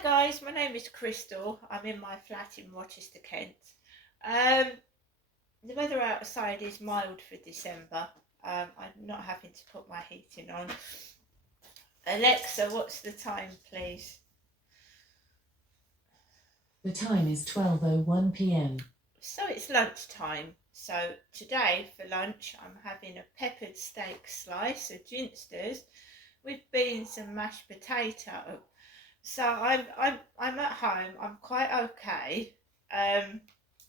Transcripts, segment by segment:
Hi guys, my name is Crystal. I'm in my flat in Rochester, Kent. Um, the weather outside is mild for December. I'm not having to put my heating on. Alexa, what's the time, please? The time is 12:01 p.m. So it's lunchtime. So today for lunch, I'm having a peppered steak slice, a ginsters, with beans and mashed potato. So I'm at home. I'm quite okay. I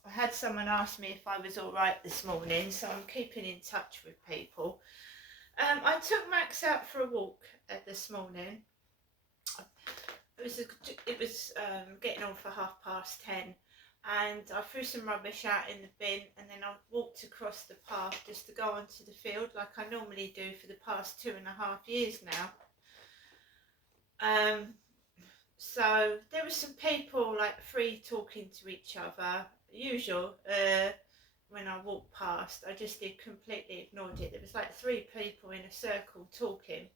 had someone ask me if I was all right this morning, so I'm keeping in touch with people. I took Max out for a walk this morning. It was getting on for 10:30, and I threw some rubbish out in the bin, and then I walked across the path just to go onto the field like I normally do for the past 2.5 years now. Um, So there were some people like free talking to each other, usual. When I walked past, I just did completely ignored it. There was like three people in a circle talking,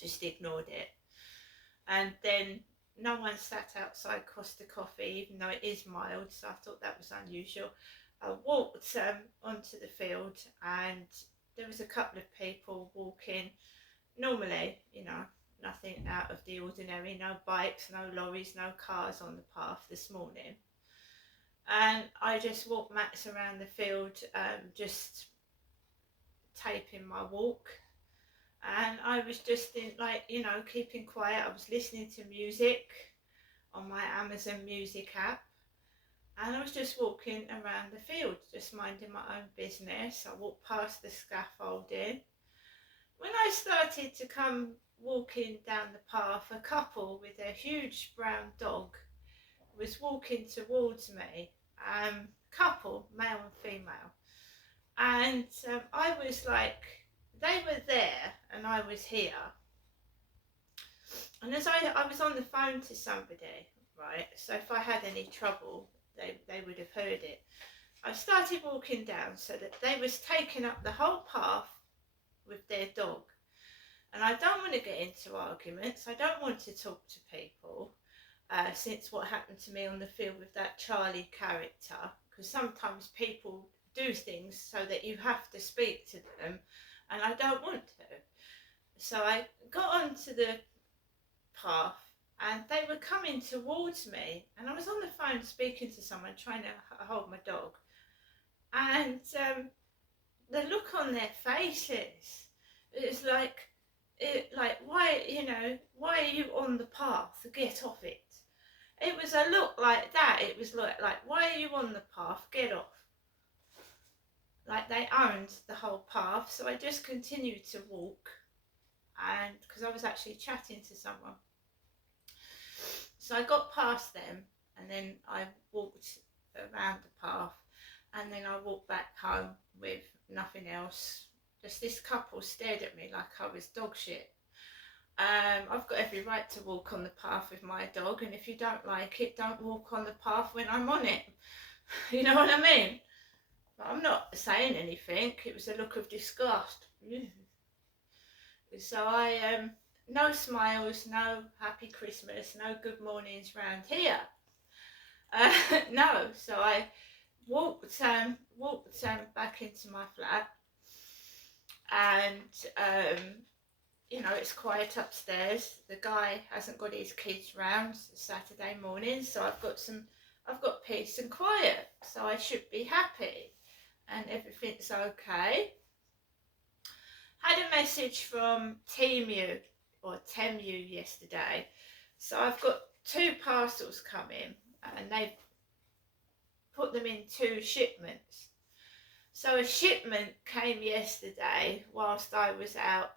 just ignored it. And then no one sat outside Costa Coffee, even though it is mild, so I thought that was unusual. I walked onto the field, and there was a couple of people walking normally, nothing out of the ordinary, no bikes, no lorries, no cars on the path this morning. And I just walked Max around the field, just taping my walk. And I was just keeping quiet. I was listening to music on my Amazon Music app. And I was just walking around the field, just minding my own business. I walked past the scaffolding. When I started to come walking down the path, a couple with a huge brown dog was walking towards me. Couple, male and female. And I was like, they were there and I was here. And as I was on the phone to somebody, right, so if I had any trouble, they would have heard it. I started walking down so that they was taking up the whole path with their dog. And I don't want to get into arguments. I don't want to talk to people since what happened to me on the field with that Charlie character. Because sometimes people do things so that you have to speak to them, and I don't want to. So I got onto the path, and they were coming towards me, and I was on the phone speaking to someone trying to hold my dog, and the look on their faces, it's like, why are you on the path? Get off it. It was a look like that. It was like, why are you on the path? Get off. Like they owned the whole path. So I just continued to walk, and because I was actually chatting to someone. So I got past them, and then I walked around the path, and then I walked back home with nothing else. Just this couple stared at me like I was dog shit. I've got every right to walk on the path with my dog, and if you don't like it, don't walk on the path when I'm on it. You know what I mean? But I'm not saying anything. It was a look of disgust. So no smiles, no happy Christmas, no good mornings round here. No, so I walked back into my flat, and it's quiet upstairs. The guy hasn't got his kids round Saturday morning, so I've got peace and quiet, so I should be happy, and everything's okay. Had a message from Temu yesterday, so I've got 2 parcels coming, and they've put them in 2 shipments. So a shipment came yesterday whilst I was out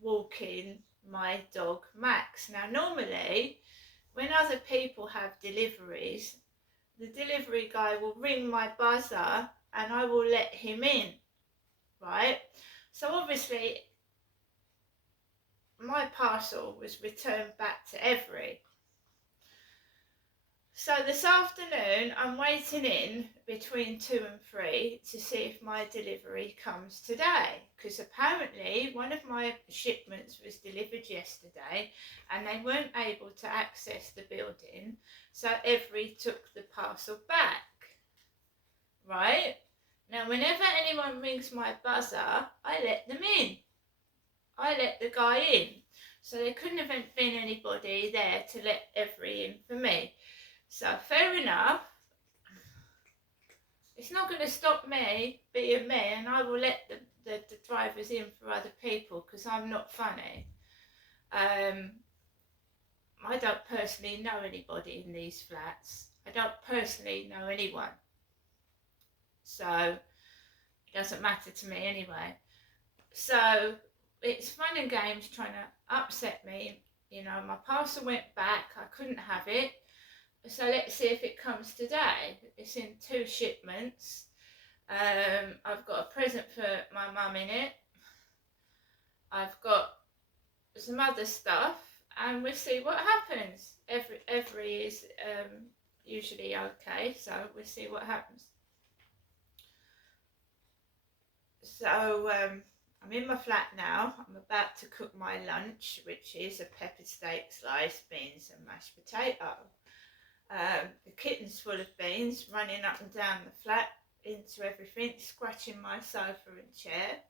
walking my dog Max. Now normally when other people have deliveries, the delivery guy will ring my buzzer and I will let him in, right? So obviously my parcel was returned back to Every. So this afternoon, I'm waiting in between 2 and 3 to see if my delivery comes today. Because apparently one of my shipments was delivered yesterday and they weren't able to access the building. So Every took the parcel back. Right? Now, whenever anyone rings my buzzer, I let them in. I let the guy in. So there couldn't have been anybody there to let Every in for me. So fair enough. It's not going to stop me being me, and I will let the drivers in for other people because I'm not funny. I don't personally know anybody in these flats. I don't personally know anyone. So it doesn't matter to me anyway. So it's fun and games trying to upset me. You know, my parcel went back. I couldn't have it. So let's see if it comes today. It's in 2 shipments. I've got a present for my mum in it. I've got some other stuff, and we'll see what happens. Every is usually okay, so we'll see what happens. So I'm in my flat now. I'm about to cook my lunch, which is a peppered steak, sliced beans and mashed potato. The kitchen's full of beans, running up and down the flat into everything, scratching my sofa and chair.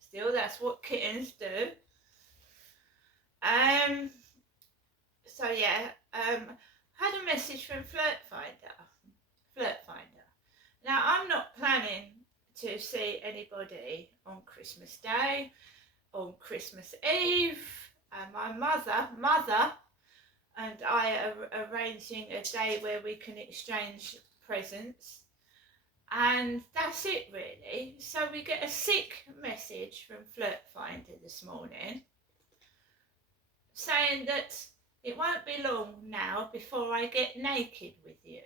Still, that's what kittens do. So yeah, had a message from Flirt Finder. Now, I'm not planning to see anybody on Christmas Day, on Christmas Eve. My mother and I are arranging a day where we can exchange presents. And that's it really. So we get a sick message from Flirt Finder this morning saying that it won't be long now before I get naked with you.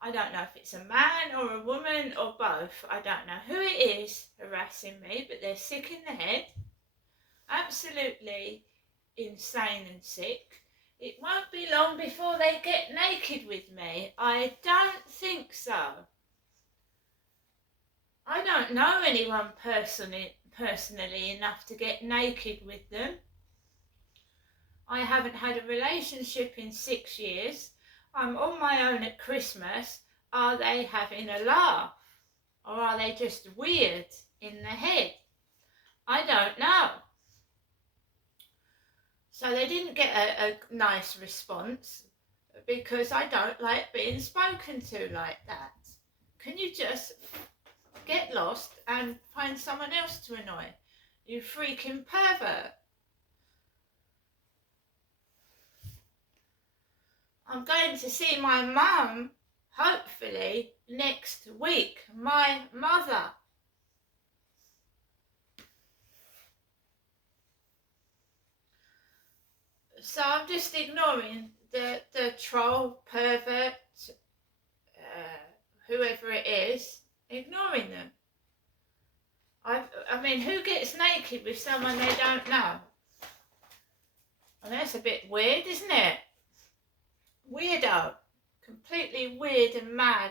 I don't know if it's a man or a woman or both. I don't know who it is harassing me, but they're sick in the head. Absolutely insane and sick. It won't be long before they get naked with me. I don't think so. I don't know anyone personally enough to get naked with them. I haven't had a relationship in 6 years. I'm on my own at Christmas. Are they having a laugh? Or are they just weird in the head? I don't know. So they didn't get a nice response because I don't like being spoken to like that. Can you just get lost and find someone else to annoy? You freaking pervert. I'm going to see my mum, hopefully, next week. My mother. So I'm just ignoring the troll, pervert, whoever it is, ignoring them. I mean, who gets naked with someone they don't know? Well, that's a bit weird, isn't it? Weirdo. Completely weird and mad.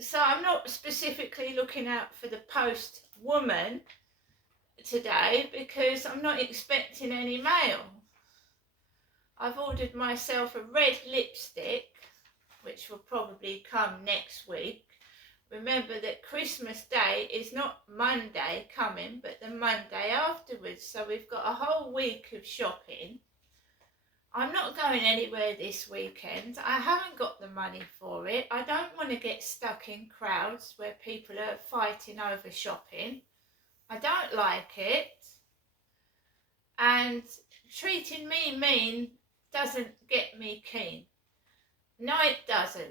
So I'm not specifically looking out for the post woman today because I'm not expecting any mail. I've ordered myself a red lipstick, which will probably come next week. Remember that Christmas Day is not Monday coming, but the Monday afterwards. So we've got a whole week of shopping. I'm not going anywhere this weekend. I haven't got the money for it. I don't want to get stuck in crowds where people are fighting over shopping. I don't like it. And treating me mean doesn't get me keen. No, it doesn't.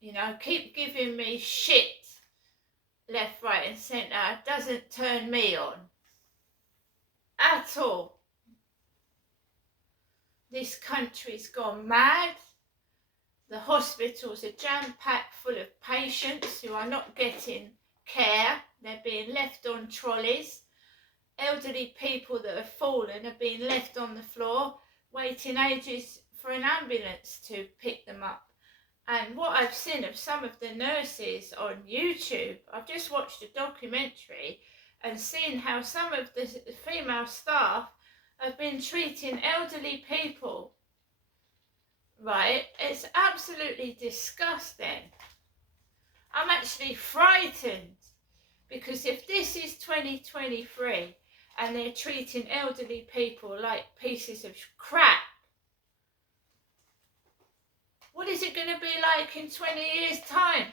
You know, keep giving me shit left, right and centre doesn't turn me on. At all. This country's gone mad. The hospitals are jam-packed full of patients who are not getting care. They're being left on trolleys. Elderly people that have fallen are being left on the floor, waiting ages for an ambulance to pick them up. And what I've seen of some of the nurses on YouTube, I've just watched a documentary and seen how some of the female staff have been treating elderly people. Right? It's absolutely disgusting. I'm actually frightened, because if this is 2023 and they're treating elderly people like pieces of crap, what is it going to be like in 20 years' time?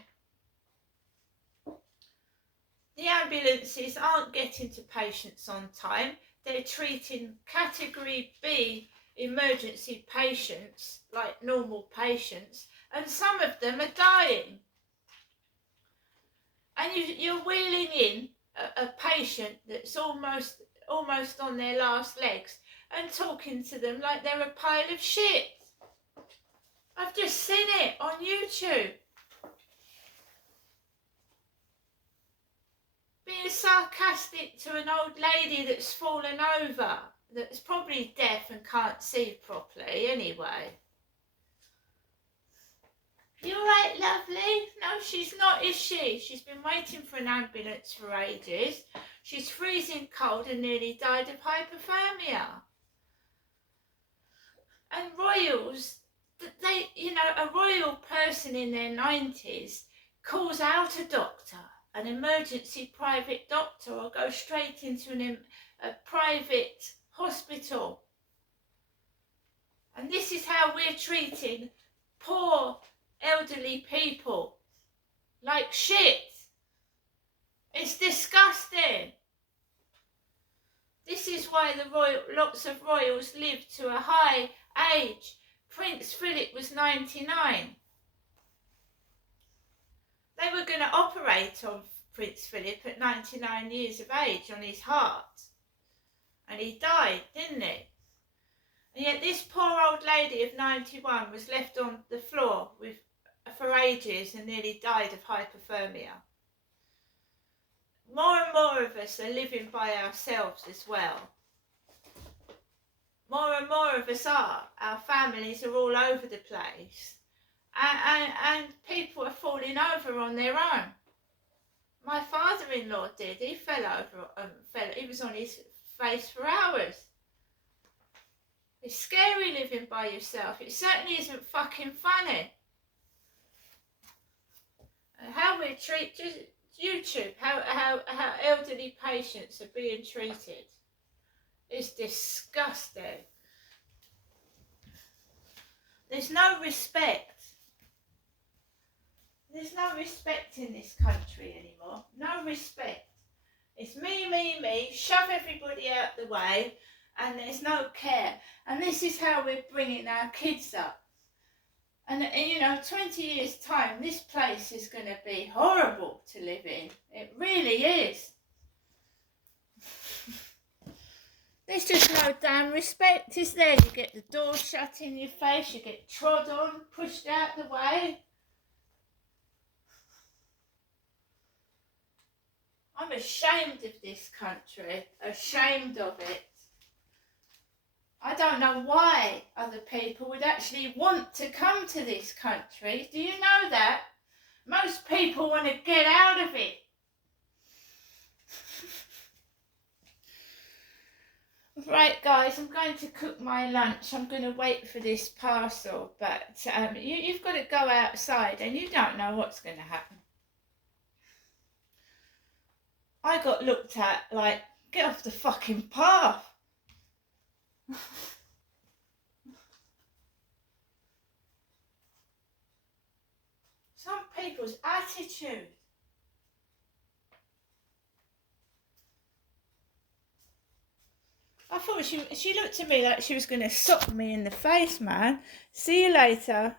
The ambulances aren't getting to patients on time. They're treating category B emergency patients like normal patients, and some of them are dying. And you're wheeling in a patient that's almost on their last legs and talking to them like they're a pile of shit. I've just seen it on YouTube. Being sarcastic to an old lady that's fallen over, that's probably deaf and can't see properly anyway. You alright, lovely? No, she's not, is she? She's been waiting for an ambulance for ages. She's freezing cold and nearly died of hypothermia. And royals, they, you know, a royal person in their 90s calls out a doctor, an emergency private doctor, or go straight into a private hospital. And this is how we're treating poor elderly people, like shit. It's disgusting. This is why lots of royals live to a high age. Prince Philip was 99. They were going to operate on Prince Philip at 99 years of age on his heart, and he died, didn't he? And yet this poor old lady of 91 was left on the floor for ages and nearly died of hypothermia. More and more of us are living by ourselves as well. More and more of us are. Our families are all over the place. And people are falling over on their own. My father-in-law did. He fell over. He was on his face for hours. It's scary living by yourself. It certainly isn't fucking funny. How we treat YouTube, how elderly patients are being treated. It's disgusting. There's no respect. There's no respect in this country anymore. No respect. It's me, me, me. Shove everybody out the way, and there's no care. And this is how we're bringing our kids up. And you know, 20 years' time, this place is going to be horrible to live in. It really is. There's just no damn respect, is there? You get the door shut in your face, you get trod on, pushed out the way. I'm ashamed of this country, ashamed of it. I don't know why other people would actually want to come to this country. Do you know that? Most people want to get out of it. Right, guys, I'm going to cook my lunch. I'm going to wait for this parcel, but you've got to go outside and you don't know what's going to happen. I got looked at like, get off the fucking path. Some people's attitude. I thought she looked at me like she was going to sock me in the face, man. See you later.